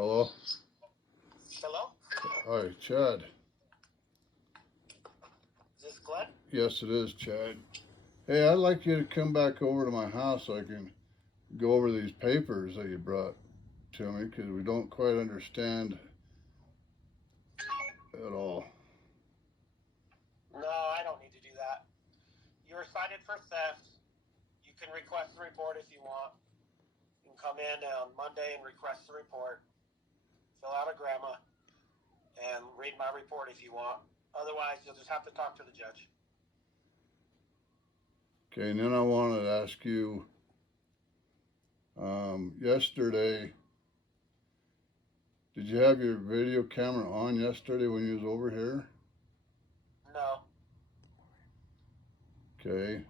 Hello? Hello? Hi, Chad. Is this Glenn? Yes, it is, Chad. Hey, I'd like you to come back over to my house so I can go over these papers that you brought to me because we don't quite understand at all. No, I don't need to do that. You were cited for theft. You can request the report if you want. You can come in on Monday and request the report. Fill out a grandma and read my report if you want. Otherwise, you'll just have to talk to the judge. Okay, and then I wanted to ask you, yesterday, did you have your video camera on yesterday when you was over here? No. Okay.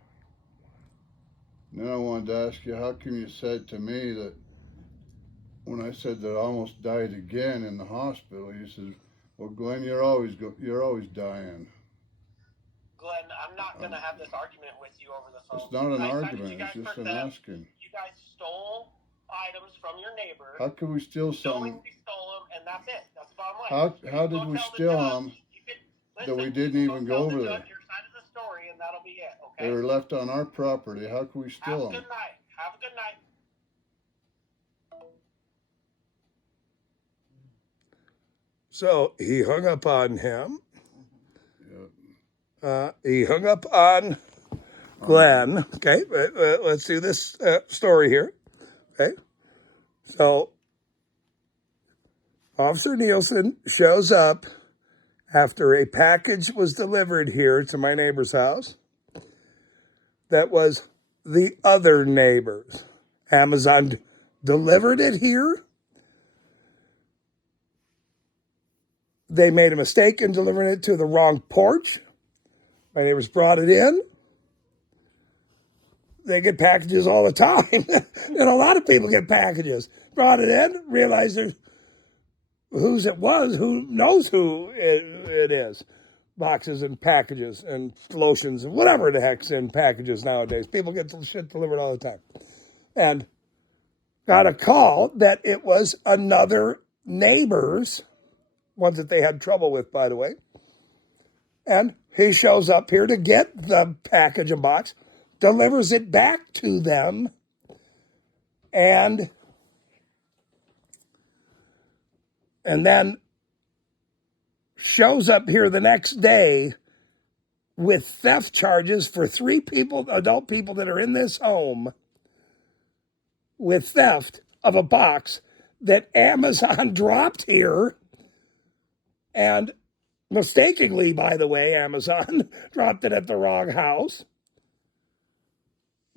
And then I wanted to ask you, how come you said to me that when I said that I almost died again in the hospital, you said, well, Glenn, you're always dying. Glenn, I'm not going to have this argument with you over the phone. It's not an argument, it's just an asking. You guys stole items from your neighbor. How could we steal something? We stole them, and that's it. That's the bottom line. How did we steal them that we didn't even go over there? Your side of the story, and that'll be it, okay? They were left on our property. How could we steal them? Have a good night. Have a good night. So he hung up on him. He hung up on Glenn. Okay, let's do this story here. Okay, so Officer Nielsen shows up after a package was delivered here to my neighbor's house that was the other neighbor's. Amazon delivered it here. They made a mistake in delivering it to the wrong porch. My neighbors brought it in. They get packages all the time. And a lot of people get packages. Brought it in, realized whose it was, who knows who it is. Boxes and packages and lotions and whatever the heck's in packages nowadays. People get shit delivered all the time. And got a call that it was another neighbor's, ones that they had trouble with, by the way. And he shows up here to get the package and box, delivers it back to them, and then shows up here the next day with theft charges for 3 people, adult people that are in this home, with theft of a box that Amazon dropped here. And mistakenly, by the way, Amazon dropped it at the wrong house.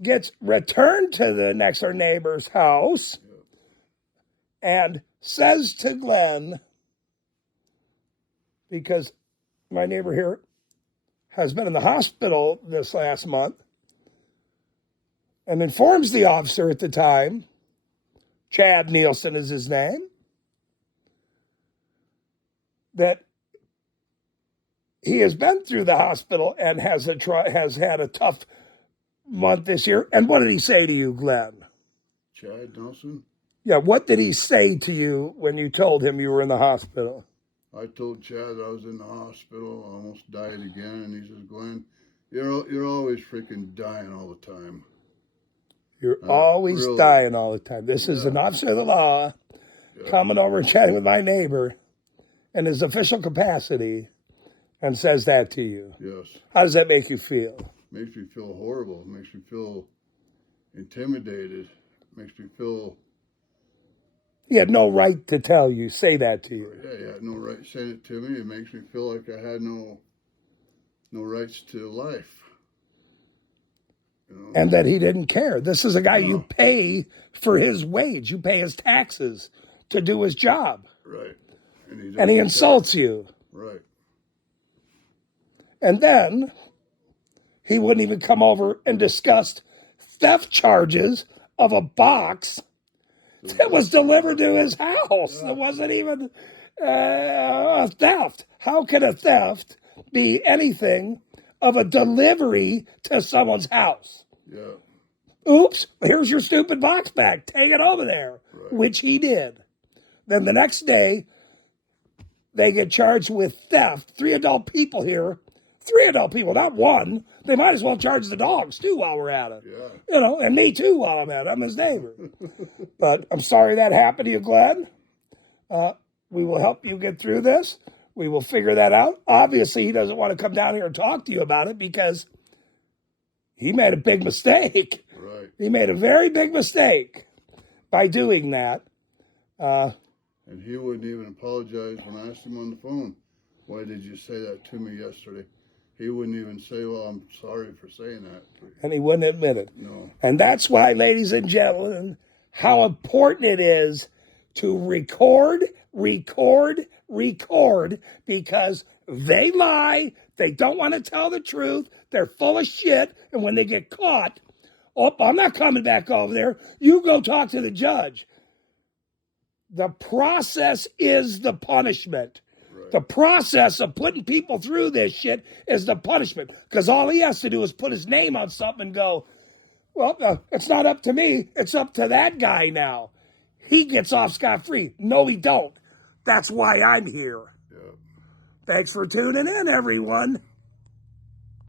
Gets returned to the next door neighbor's house and says to Glenn, because my neighbor here has been in the hospital this last month, and informs the officer at the time, Chad Nielsen is his name, that he has been through the hospital and has had a tough month this year. And what did he say to you, Glenn? Chad Nielsen? Yeah, what did he say to you when you told him you were in the hospital? I told Chad that I was in the hospital, almost died again, and he says, Glenn, you're always freaking dying all the time. You're always really dying all the time. This is an officer of the law coming over and chatting with my neighbor in his official capacity and says that to you. Yes. How does that make you feel? Makes me feel horrible. Makes me feel intimidated. Makes me feel... He had no right to tell you, say that to you. Yeah, he had no right saying it to me. It makes me feel like I had no rights to life. You know? And that he didn't care. This is a guy you pay for his wage. You pay his taxes to do his job. Right. And he insults you. Right. And then he wouldn't even come over and discuss theft charges of a box that was delivered to his house. It wasn't even a theft. How can a theft be anything of a delivery to someone's house? Yeah. Oops, here's your stupid box back. Take it over there, right. Which he did. Then the next day, they get charged with theft. 3 adult people here. 3 adult people, not one. They might as well charge the dogs, too, while we're at it. Yeah. You know, and me, too, while I'm at it. I'm his neighbor. But I'm sorry that happened to you, Glenn. We will help you get through this. We will figure that out. Obviously, he doesn't want to come down here and talk to you about it because he made a big mistake. Right. He made a very big mistake by doing that. And he wouldn't even apologize when I asked him on the phone, why did you say that to me yesterday? He wouldn't even say, well, I'm sorry for saying that. And he wouldn't admit it. No. And that's why, ladies and gentlemen, how important it is to record, because they lie. They don't want to tell the truth. They're full of shit. And when they get caught, oh, I'm not coming back over there. You go talk to the judge. The process is the punishment. Right. The process of putting people through this shit is the punishment. Because all he has to do is put his name on something and go, well, it's not up to me. It's up to that guy now. He gets off scot-free. No, he don't. That's why I'm here. Yeah. Thanks for tuning in, everyone.